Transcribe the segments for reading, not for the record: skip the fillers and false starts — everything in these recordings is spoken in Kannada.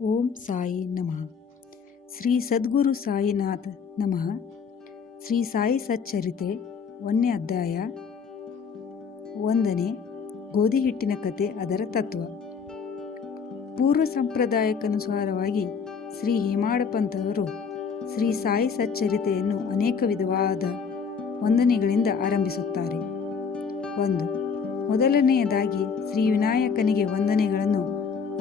ಓಂ ಸಾಯಿ ನಮಃ. ಶ್ರೀ ಸದ್ಗುರು ಸಾಯಿನಾಥ್ ನಮಃ. ಶ್ರೀ ಸಾಯಿ ಸಚ್ಚರಿತೆ 1ನೇ ಅಧ್ಯಾಯ. 1ನೇ ಗೋಧಿ ಹಿಟ್ಟಿನ ಕತೆ, ಅದರ ತತ್ವ. ಪೂರ್ವ ಸಂಪ್ರದಾಯಕ್ಕನುಸಾರವಾಗಿ ಶ್ರೀ ಹೇಮಾಡ ಪಂಥವರು ಶ್ರೀ ಸಾಯಿ ಸಚ್ಚರಿತೆಯನ್ನು ಅನೇಕ ವಿಧವಾದ ವಂದನೆಗಳಿಂದ ಆರಂಭಿಸುತ್ತಾರೆ. 1. ಮೊದಲನೆಯದಾಗಿ ಶ್ರೀ ವಿನಾಯಕನಿಗೆ ವಂದನೆಗಳನ್ನು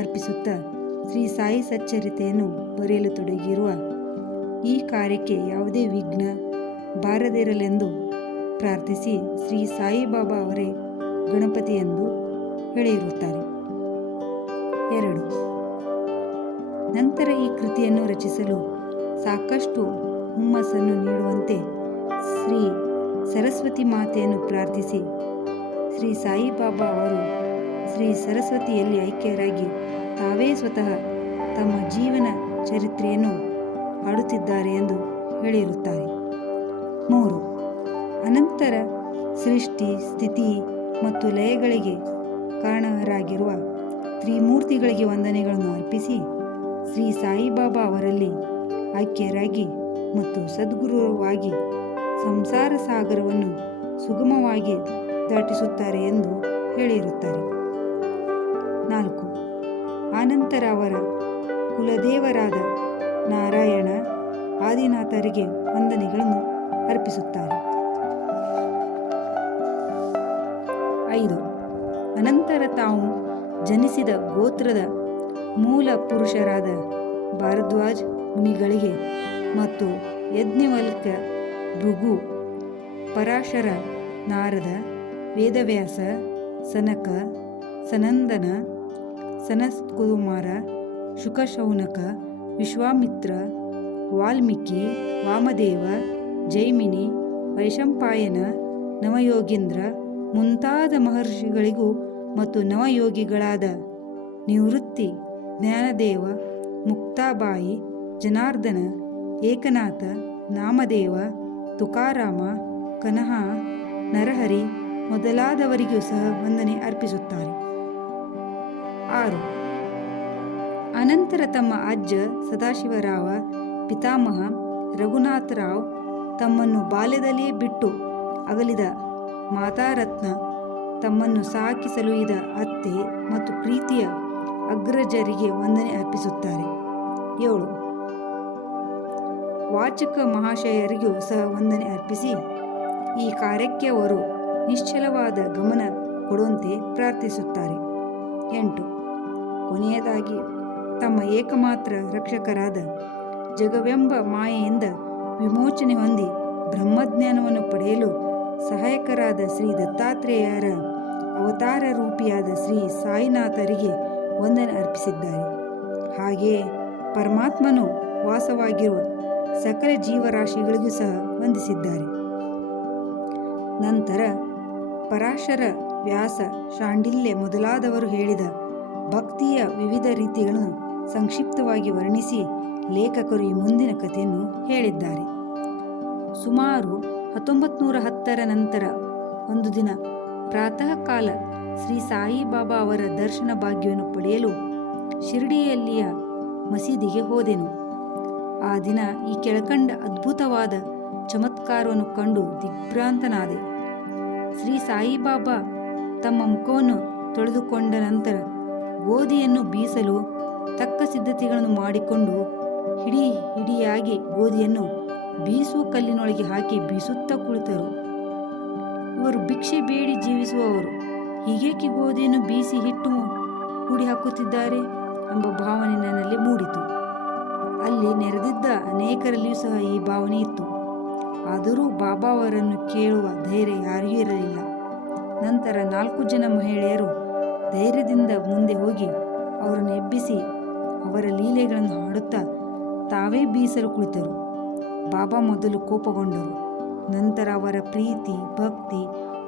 ಅರ್ಪಿಸುತ್ತಾ ಶ್ರೀ ಸಾಯಿ ಸಚ್ಚರಿತೆಯನ್ನು ಬರೆಯಲು ತೊಡಗಿರುವ ಈ ಕಾರ್ಯಕ್ಕೆ ಯಾವುದೇ ವಿಘ್ನ ಬಾರದಿರಲೆಂದು ಪ್ರಾರ್ಥಿಸಿ ಶ್ರೀ ಸಾಯಿಬಾಬಾ ಅವರೇ ಗಣಪತಿ ಎಂದು ಹೇಳಿರುತ್ತಾರೆ. 2. ನಂತರ ಈ ಕೃತಿಯನ್ನು ರಚಿಸಲು ಸಾಕಷ್ಟು ಹುಮ್ಮಸ್ಸನ್ನು ನೀಡುವಂತೆ ಶ್ರೀ ಸರಸ್ವತಿ ಮಾತೆಯನ್ನು ಪ್ರಾರ್ಥಿಸಿ ಶ್ರೀ ಸಾಯಿಬಾಬಾ ಅವರು ಶ್ರೀ ಸರಸ್ವತಿಯಲ್ಲಿ ಐಕ್ಯರಾಗಿ ತಾವೇ ಸ್ವತಃ ತಮ್ಮ ಜೀವನ ಚರಿತ್ರೆಯನ್ನು ಹಾಡುತ್ತಿದ್ದಾರೆ ಎಂದು ಹೇಳಿರುತ್ತಾರೆ. 3. ಅನಂತರ ಸೃಷ್ಟಿ, ಸ್ಥಿತಿ ಮತ್ತು ಲಯಗಳಿಗೆ ಕಾರಣರಾಗಿರುವ ತ್ರಿಮೂರ್ತಿಗಳಿಗೆ ವಂದನೆಗಳನ್ನು ಅರ್ಪಿಸಿ ಶ್ರೀ ಸಾಯಿಬಾಬಾ ಅವರಲ್ಲಿ ಐಕ್ಯರಾಗಿ ಮತ್ತು ಸದ್ಗುರುವಾಗಿ ಸಂಸಾರ ಸಾಗರವನ್ನು ಸುಗಮವಾಗಿ ದಾಟಿಸುತ್ತಾರೆ ಎಂದು ಹೇಳಿರುತ್ತಾರೆ. 4. ಆನಂತರ ಅವರ ಕುಲದೇವರಾದ ನಾರಾಯಣ ಆದಿನಾಥರಿಗೆ ವಂದನೆಗಳನ್ನು ಅರ್ಪಿಸುತ್ತಾರೆ. 5. ಅನಂತರ ತಾವು ಜನಿಸಿದ ಗೋತ್ರದ ಮೂಲ ಪುರುಷರಾದ ಭಾರದ್ವಾಜ್ ಮುನಿಗಳಿಗೆ ಮತ್ತು ಯಜ್ಞವಲ್ಕ್ಯ, ಭೃಗು, ಪರಾಶರ, ನಾರದ, ವೇದವ್ಯಾಸ, ಸನಕ, ಸನಂದನ, ಸನತ್ಕುಮಾರ, ಶುಕಶೌನಕ, ವಿಶ್ವಾಮಿತ್ರ, ವಾಲ್ಮೀಕಿ, ವಾಮದೇವ, ಜೈಮಿನಿ, ವೈಶಂಪಾಯನ, ನವಯೋಗೀಂದ್ರ ಮುಂತಾದ ಮಹರ್ಷಿಗಳಿಗೂ ಮತ್ತು ನವಯೋಗಿಗಳಾದ ನಿವೃತ್ತಿ, ಜ್ಞಾನದೇವ, ಮುಕ್ತಾಬಾಯಿ, ಜನಾರ್ದನ, ಏಕನಾಥ, ನಾಮದೇವ, ತುಕಾರಾಮ, ಕನಹ, ನರಹರಿ ಮೊದಲಾದವರಿಗೂ ಸಹ ವಂದನೆ ಅರ್ಪಿಸುತ್ತಾರೆ. 6. ಅನಂತರ ತಮ್ಮ ಅಜ್ಜ ಸದಾಶಿವರಾವ, ಪಿತಾಮಹ ರಘುನಾಥರಾವ್, ತಮ್ಮನ್ನು ಬಾಲ್ಯದಲ್ಲಿಯೇ ಬಿಟ್ಟು ಅಗಲಿದ ಮಾತಾರತ್ನ, ತಮ್ಮನ್ನು ಸಾಕಿ ಸಲುಹಿದ ಅತ್ತೆ ಮತ್ತು ಪ್ರೀತಿಯ ಅಗ್ರಜರಿಗೆ ವಂದನೆ ಅರ್ಪಿಸುತ್ತಾರೆ. 7. ವಾಚಕ ಮಹಾಶಯರಿಗೂ ಸಹ ವಂದನೆ ಅರ್ಪಿಸಿ ಈ ಕಾರ್ಯಕ್ಕೆ ಅವರು ನಿಶ್ಚಲವಾದ ಗಮನ ಕೊಡುವಂತೆ ಪ್ರಾರ್ಥಿಸುತ್ತಾರೆ. 8. ಕೊನೆಯದಾಗಿ ತಮ್ಮ ಏಕಮಾತ್ರ ರಕ್ಷಕರಾದ ಜಗವೆಂಬ ಮಾಯೆಯಿಂದ ವಿಮೋಚನೆ ಹೊಂದಿ ಬ್ರಹ್ಮಜ್ಞಾನವನ್ನು ಪಡೆಯಲು ಸಹಾಯಕರಾದ ಶ್ರೀ ದತ್ತಾತ್ರೇಯರ ಅವತಾರ ರೂಪಿಯಾದ ಶ್ರೀ ಸಾಯಿನಾಥರಿಗೆ ವಂದನೆ ಅರ್ಪಿಸಿದ್ದಾರೆ. ಹಾಗೆಯೇ ಪರಮಾತ್ಮನು ವಾಸವಾಗಿರುವ ಸಕಲ ಜೀವರಾಶಿಗಳಿಗೂ ಸಹ ವಂದಿಸಿದ್ದಾರೆ. ನಂತರ ಪರಾಶರ, ವ್ಯಾಸ, ಶಾಂಡಿಲ್ಯ ಮೊದಲಾದವರು ಹೇಳಿದ ಭಕ್ತಿಯ ವಿವಿಧ ರೀತಿಗಳನ್ನು ಸಂಕ್ಷಿಪ್ತವಾಗಿ ವರ್ಣಿಸಿ ಲೇಖಕರು ಈ ಮುಂದಿನ ಕಥೆಯನ್ನು ಹೇಳಿದ್ದಾರೆ. ಸುಮಾರು 1910ರ ನಂತರ ಒಂದು ದಿನ ಪ್ರಾತಃ ಕಾಲ ಶ್ರೀ ಸಾಯಿಬಾಬಾ ಅವರ ದರ್ಶನ ಭಾಗ್ಯವನ್ನು ಪಡೆಯಲು ಶಿರ್ಡಿಯಲ್ಲಿಯ ಮಸೀದಿಗೆ ಹೋದೆನು. ಆ ದಿನ ಈ ಕೆಳಕಂಡ ಅದ್ಭುತವಾದ ಚಮತ್ಕಾರವನ್ನು ಕಂಡು ದಿಗ್ಭ್ರಾಂತನಾದೆ. ಶ್ರೀ ಸಾಯಿಬಾಬಾ ತಮ್ಮ ಮುಖವನ್ನು ತೊಳೆದುಕೊಂಡ ನಂತರ ಗೋಧಿಯನ್ನು ಬೀಸಲು ತಕ್ಕ ಸಿದ್ಧತೆಗಳನ್ನು ಮಾಡಿಕೊಂಡು ಹಿಡಿಯಾಗಿ ಗೋಧಿಯನ್ನು ಬೀಸುವ ಕಲ್ಲಿನೊಳಗೆ ಹಾಕಿ ಬೀಸುತ್ತಾ ಕುಳಿತರು. ಇವರು ಭಿಕ್ಷೆ ಬೇಡಿ ಜೀವಿಸುವವರು, ಹೀಗೇಕೆ ಗೋಧಿಯನ್ನು ಬೀಸಿ ಹಿಟ್ಟು ಕೂಡಿ ಹಾಕುತ್ತಿದ್ದಾರೆ ಎಂಬ ಭಾವನೆ ನನ್ನಲ್ಲಿ ಮೂಡಿತು. ಅಲ್ಲಿ ನೆರೆದಿದ್ದ ಅನೇಕರಲ್ಲಿಯೂ ಸಹ ಈ ಭಾವನೆ ಇತ್ತು. ಆದರೂ ಬಾಬಾ ಅವರನ್ನು ಕೇಳುವ ಧೈರ್ಯ ಯಾರಿಗೂ ಇರಲಿಲ್ಲ. ನಂತರ 4 ಜನ ಮಹಿಳೆಯರು ಧೈರ್ಯದಿಂದ ಮುಂದೆ ಹೋಗಿ ಅವರನ್ನು ಎಬ್ಬಿಸಿ ಅವರ ಲೀಲೆಗಳನ್ನು ಹಾಡುತ್ತಾ ತಾವೇ ಬೀಸಲು ಕುಳಿತರು. ಬಾಬಾ ಮೊದಲು ಕೋಪಗೊಂಡರು. ನಂತರ ಅವರ ಪ್ರೀತಿ, ಭಕ್ತಿ,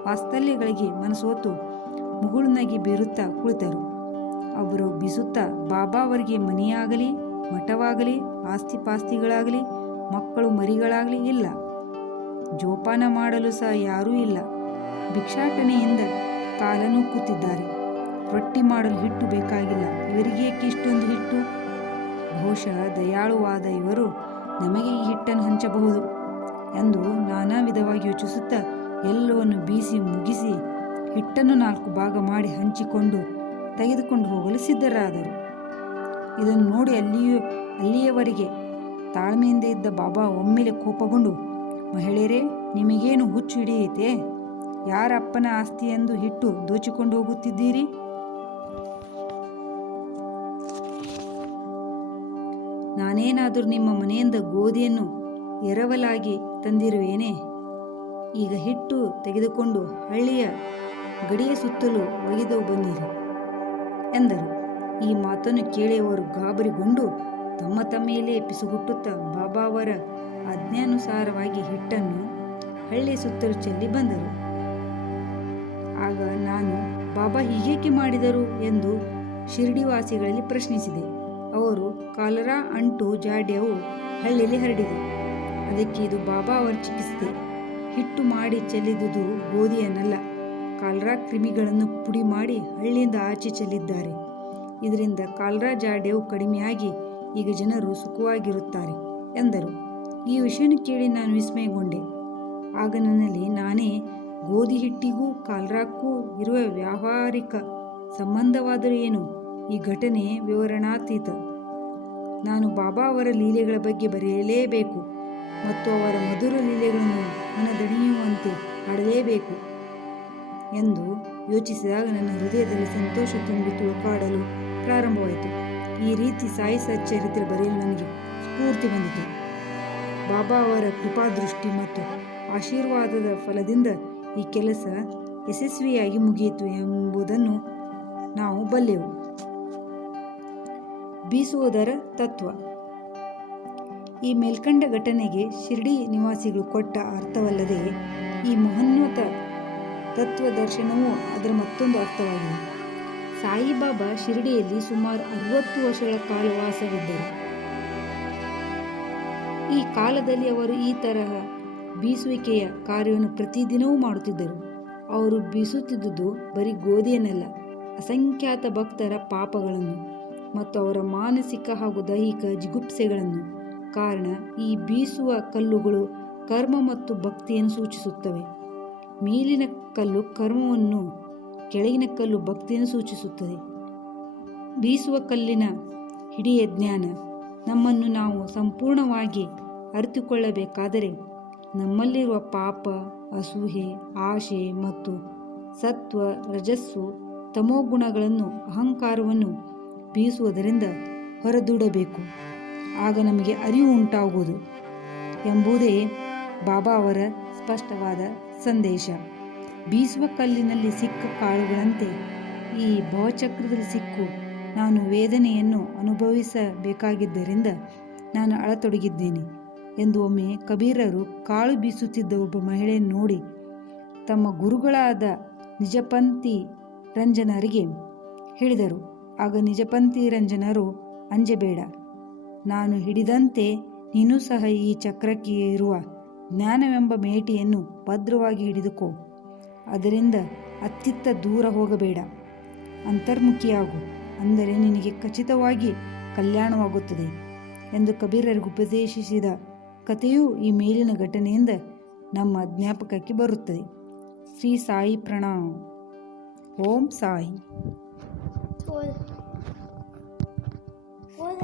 ವಾತ್ಸಲ್ಯಗಳಿಗೆ ಮನಸೋತು ಮುಗುಳುನಗಿ ಬೀರುತ್ತಾ ಕುಳಿತರು. ಅವರು ಬೀಸುತ್ತಾ ಬಾಬಾ ಅವರಿಗೆ ಮನೆಯಾಗಲಿ, ಮಠವಾಗಲಿ, ಆಸ್ತಿಪಾಸ್ತಿಗಳಾಗಲಿ, ಮಕ್ಕಳು ಮರಿಗಳಾಗಲಿ ಇಲ್ಲ, ಜೋಪಾನ ಮಾಡಲು ಸಹ ಯಾರೂ ಇಲ್ಲ, ಭಿಕ್ಷಾಟನೆಯಿಂದ ಕಾಲ ನೂಕುತ್ತಿದ್ದಾರೆ, ರೊಟ್ಟಿ ಮಾಡಲು ಹಿಟ್ಟು ಬೇಕಾಗಿಲ್ಲ, ಇವರಿಗೇಕೆ ಇಷ್ಟೊಂದು ಹಿಟ್ಟು ಬಹುಶಃ ದಯಾಳುವಾದ ಇವರು ನಮಗೆ ಈ ಹಿಟ್ಟನ್ನು ಹಂಚಬಹುದು ಎಂದು ನಾನಾ ವಿಧವಾಗಿ ಯೋಚಿಸುತ್ತಾ ಎಲ್ಲವನ್ನು ಬೀಸಿ ಮುಗಿಸಿ ಹಿಟ್ಟನ್ನು 4 ಭಾಗ ಮಾಡಿ ಹಂಚಿಕೊಂಡು ತೆಗೆದುಕೊಂಡು ಹೋಗಲು ಸಿದ್ಧರಾದರು. ಇದನ್ನು ನೋಡಿ ಅಲ್ಲಿಯವರೆಗೆ ತಾಳ್ಮೆಯಿಂದ ಇದ್ದ ಬಾಬಾ ಒಮ್ಮೆಲೆ ಕೋಪಗೊಂಡು, ಮಹಿಳೆಯರೇ, ನಿಮಗೇನು ಹುಚ್ಚು ಹಿಡಿಯಿತೆ? ಯಾರ ಅಪ್ಪನ ಆಸ್ತಿ ಎಂದು ಹಿಟ್ಟು ದೋಚಿಕೊಂಡು ಹೋಗುತ್ತಿದ್ದೀರಿ? ನಾನೇನಾದರೂ ನಿಮ್ಮ ಮನೆಯಿಂದ ಗೋಧಿಯನ್ನು ಎರವಲಾಗಿ ತಂದಿರುವೇನೆ? ಈಗ ಹಿಟ್ಟು ತೆಗೆದುಕೊಂಡು ಹಳ್ಳಿಯ ಗಡಿಯ ಸುತ್ತಲೂ ಒಗೆದು ಬನ್ನಿರಿ ಎಂದರು. ಈ ಮಾತನ್ನು ಕೇಳಿ ಅವರು ಗಾಬರಿಗೊಂಡು ತಮ್ಮ ತಮ್ಮೆಯಲ್ಲೇ ಪಿಸುಗುಟ್ಟುತ್ತಾ ಬಾಬಾ ಅವರ ಆಜ್ಞಾನುಸಾರವಾಗಿ ಹಿಟ್ಟನ್ನು ಹಳ್ಳಿಯ ಸುತ್ತಲೂ ಚೆಲ್ಲಿ ಬಂದರು. ಆಗ ನಾನು, ಬಾಬಾ ಹೀಗೇಕೆ ಮಾಡಿದರು ಎಂದು ಶಿರ್ಡಿವಾಸಿಗಳಲ್ಲಿ ಪ್ರಶ್ನಿಸಿದೆ. ಅವರು, ಕಾಲರಾ ಅಂಟು ಜಾಡ್ಯವು ಹಳ್ಳಿಯಲ್ಲಿ ಹರಡಿದೆ, ಅದಕ್ಕೆ ಇದು ಬಾಬಾ ಅವರ ಚಿಕಿತ್ಸೆ. ಹಿಟ್ಟು ಮಾಡಿ ಚೆಲ್ಲಿದುದು ಗೋಧಿಯನ್ನಲ್ಲ, ಕಾಲರಾ ಕ್ರಿಮಿಗಳನ್ನು ಪುಡಿ ಮಾಡಿ ಹಳ್ಳಿಯಿಂದ ಆಚೆ ಚೆಲ್ಲಿದ್ದಾರೆ. ಇದರಿಂದ ಕಾಲರಾ ಜಾಡ್ಯವು ಕಡಿಮೆಯಾಗಿ ಈಗ ಜನರು ಸುಖವಾಗಿರುತ್ತಾರೆ ಎಂದರು. ಈ ವಿಷಯವನ್ನು ಕೇಳಿ ನಾನು ವಿಸ್ಮಯಗೊಂಡೆ. ಆಗ ನನ್ನಲ್ಲಿ ನಾನೇ, ಗೋಧಿ ಹಿಟ್ಟಿಗೂ ಕಾಲರಾಕ್ಕೂ ಇರುವ ವ್ಯಾವಹಾರಿಕ ಸಂಬಂಧವಾದರೂ ಏನು? ಈ ಘಟನೆ ವಿವರಣಾತೀತ. ನಾನು ಬಾಬಾ ಅವರ ಲೀಲೆಗಳ ಬಗ್ಗೆ ಬರೆಯಲೇಬೇಕು ಮತ್ತು ಅವರ ಮಧುರ ಲೀಲೆಗಳನ್ನು ಮನದಣಿಯುವಂತೆ ಹಾಡಲೇಬೇಕು ಎಂದು ಯೋಚಿಸಿದಾಗ ನನ್ನ ಹೃದಯದಲ್ಲಿ ಸಂತೋಷ ತುಂಬಿ ತುಳುಕಾಡಲು ಪ್ರಾರಂಭವಾಯಿತು. ಈ ರೀತಿ ಸಾಯಿ ಸಚ್ಚರಿತ್ರೆ ಬರೆಯಲು ನನಗೆ ಸ್ಫೂರ್ತಿ ಬಂದಿತು. ಬಾಬಾ ಅವರ ಕೃಪಾದೃಷ್ಟಿ ಮತ್ತು ಆಶೀರ್ವಾದದ ಫಲದಿಂದ ಈ ಕೆಲಸ ಯಶಸ್ವಿಯಾಗಿ ಮುಗಿಯಿತು ಎಂಬುದನ್ನು ನಾವು ಬಲ್ಲೆವು. ಬೀಸುವುದರ ತತ್ವ. ಈ ಮೇಲ್ಕಂಡ ಘಟನೆಗೆ ಶಿರ್ಡಿ ನಿವಾಸಿಗಳು ಕೊಟ್ಟ ಅರ್ಥವಲ್ಲದೆ ಈ ಮಹೋನ್ನತ ತತ್ವದರ್ಶನವೂ ಅದರ ಮತ್ತೊಂದು ಅರ್ಥವಾಗಿದೆ. ಸಾಯಿಬಾಬಾ ಶಿರ್ಡಿಯಲ್ಲಿ ಸುಮಾರು 60 ವರ್ಷಗಳ ಕಾಲ ವಾಸವಿದ್ದರು. ಈ ಕಾಲದಲ್ಲಿ ಅವರು ಈ ತರಹ ಬೀಸುವಿಕೆಯ ಕಾರ್ಯವನ್ನು ಪ್ರತಿದಿನವೂ ಮಾಡುತ್ತಿದ್ದರು. ಅವರು ಬೀಸುತ್ತಿದ್ದುದು ಬರೀ ಗೋಧಿಯನ್ನಲ್ಲ, ಅಸಂಖ್ಯಾತ ಭಕ್ತರ ಪಾಪಗಳನ್ನು ಮತ್ತು ಅವರ ಮಾನಸಿಕ ಹಾಗೂ ದೈಹಿಕ ಜಿಗುಪ್ಸೆಗಳನ್ನು. ಕಾರಣ, ಈ ಬೀಸುವ ಕಲ್ಲುಗಳು ಕರ್ಮ ಮತ್ತು ಭಕ್ತಿಯನ್ನು ಸೂಚಿಸುತ್ತವೆ. ಮೇಲಿನ ಕಲ್ಲು ಕರ್ಮವನ್ನು, ಕೆಳಗಿನ ಕಲ್ಲು ಭಕ್ತಿಯನ್ನು ಸೂಚಿಸುತ್ತದೆ. ಬೀಸುವ ಕಲ್ಲಿನ ಹಿಡಿಯ ಜ್ಞಾನ. ನಮ್ಮನ್ನು ನಾವು ಸಂಪೂರ್ಣವಾಗಿ ಅರಿತುಕೊಳ್ಳಬೇಕಾದರೆ ನಮ್ಮಲ್ಲಿರುವ ಪಾಪ, ಅಸೂಹೆ, ಆಶೆ ಮತ್ತು ಸತ್ವ, ರಜಸ್ಸು, ತಮೋಗುಣಗಳನ್ನು, ಅಹಂಕಾರವನ್ನು ಬೀಸುವುದರಿಂದ ಹೊರದೂಡಬೇಕು. ಆಗ ನಮಗೆ ಅರಿವು ಉಂಟಾಗುವುದು ಎಂಬುದೇ ಬಾಬಾ ಅವರ ಸ್ಪಷ್ಟವಾದ ಸಂದೇಶ. ಬೀಸುವ ಕಲ್ಲಿನಲ್ಲಿ ಸಿಕ್ಕ ಕಾಳುಗಳಂತೆ ಈ ಭವಚಕ್ರದಲ್ಲಿ ಸಿಕ್ಕು ನಾನು ವೇದನೆಯನ್ನು ಅನುಭವಿಸಬೇಕಾಗಿದ್ದರಿಂದ ನಾನು ಅಳತೊಡಗಿದ್ದೇನೆ ಎಂದು ಒಮ್ಮೆ ಕಬೀರರು ಕಾಳು ಬೀಸುತ್ತಿದ್ದ ಒಬ್ಬ ಮಹಿಳೆಯನ್ನು ನೋಡಿ ತಮ್ಮ ಗುರುಗಳಾದ ನಿಜಪಂಥಿ ರಂಜನರಿಗೆ ಹೇಳಿದರು. ಆಗ ನಿಜಪಂಥಿ ರಂಜನರು, ಅಂಜಬೇಡ, ನಾನು ಹಿಡಿದಂತೆ ನೀನು ಸಹ ಈ ಚಕ್ರಕ್ಕೆ ಇರುವ ಜ್ಞಾನವೆಂಬ ಮೇಟಿಯನ್ನು ಭದ್ರವಾಗಿ ಹಿಡಿದುಕೋ. ಅದರಿಂದ ಅತ್ತಿತ್ತ ದೂರ ಹೋಗಬೇಡ, ಅಂತರ್ಮುಖಿಯಾಗು, ಅಂದರೆ ನಿನಗೆ ಖಚಿತವಾಗಿ ಕಲ್ಯಾಣವಾಗುತ್ತದೆ ಎಂದು ಕಬೀರರಿಗೆ ಉಪದೇಶಿಸಿದ ಕಥೆಯೂ ಈ ಮೇಲಿನ ಘಟನೆಯಿಂದ ನಮ್ಮ ಜ್ಞಾಪಕಕ್ಕೆ ಬರುತ್ತದೆ. ಶ್ರೀ ಸಾಯಿ ಪ್ರಣಾಮ. ಓಂ ಸಾಯಿ. ಹೋದ